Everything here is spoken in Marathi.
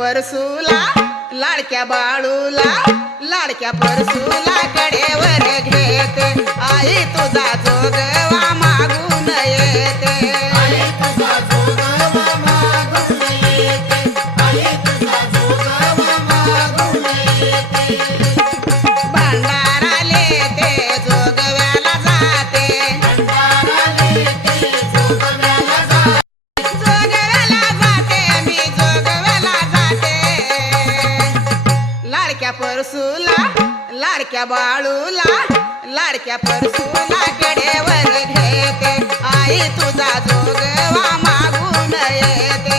परसूला लाडक्या बाळूला लाडक्या परसूला कडेवर घेते आई तुझा जोगवा मागून येते भंडारा लेते जोगव्याला जाते जोगव्याला जाते मी जोगव्याला जाते लाडक्या परसूला लाडक्या बाळूला लाडक्या परसूला कडेवर घेते आई तुझा जोगवा मागून येते